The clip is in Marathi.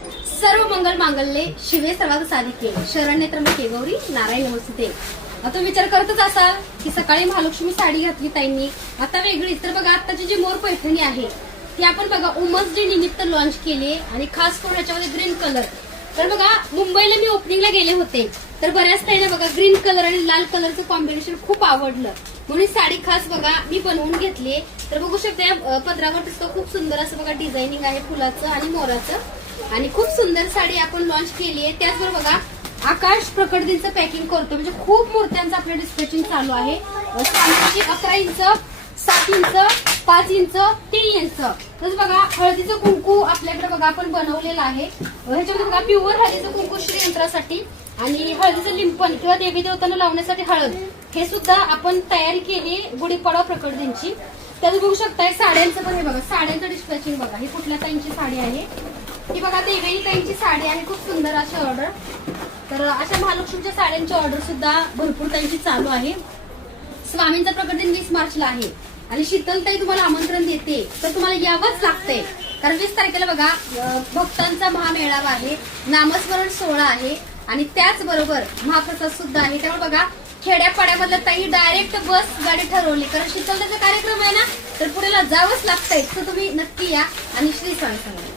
सर्व मंगल मांगल्ये शिवे सर्वात साधिके शरण्ये त्र्यंबके गौरी नारायण नमस्ते. आता विचार करतच असाल की सकाळी महालक्ष्मी साडी घातली ताईंनी, आता वेगळीच. तर बघा आताची जी मोर पैठणी आहे ती आपण बघा वुमन्स डे निमित्त लॉन्च केली आणि खास करून याच्यामध्ये ग्रीन कलर. तर बघा मुंबईला मी ओपनिंगला गेले होते तर बऱ्याच ताईंना बघा ग्रीन कलर आणि लाल कलरचं कॉम्बिनेशन खूप आवडलं म्हणून साडी खास बघा मी बनवून घेतली. तर बघू शकता पदरावर दिसतं खूप सुंदर असं बघा डिझायनिंग आहे फुलाचं आणि मोराचं आणि खूप सुंदर साडी आपण लॉन्च केली आहे. त्याचबरोबर बघा आकाश प्रकटदिनचं पॅकिंग करतो म्हणजे खूप मूर्त्यांचं आपलं डिस्पॅचिंग चालू आहे. 11 इंच 7 इंच 5 इंच 3 इंच. तसं बघा हळदीचं कुंकू आपल्याकडे बघा आपण बनवलेलं आहे. ह्याच्यामध्ये बघा प्युअर हळदीचं कुंकू श्रीयंत्रासाठी आणि हळदीचं लिंपण किंवा देवी देवतांना लावण्यासाठी हळद हे सुद्धा आपण तयारी केली गुढीपाडवा प्रकटदिनची. त्याचं बघू शकताय साड्यांचं पण हे बघा साड्यांचं डिस्पॅचिंग बघा ही कुठल्या ताईंची साडी आहे ही बघा देवेनी ताईंची साडी आहे खूप सुंदर अशी ऑर्डर. तर अशा महालक्ष्मीच्या साड्यांची ऑर्डर सुद्धा भरपूर ताईंची चालू आहे. स्वामींचा प्रकटदिन 20 मार्चला आहे आणि शीतलताई तुम्हाला आमंत्रण देते तर तुम्हाला यावंच लागतंय कारण 20 तारखेला बघा भक्तांचा महामेळावा आहे, नामस्मरण सोहळा आहे आणि त्याचबरोबर महाप्रसाद सुद्धा आहे. त्यामुळे बघा खेड्यापाड्यामधल्या ताई डायरेक्ट बस गाडी ठरवली कारण शीतलताईचा कार्यक्रम आहे ना तर पुढेला जावंच लागतंय. तर तुम्ही नक्की या आणि श्री स्वामी समर्थ.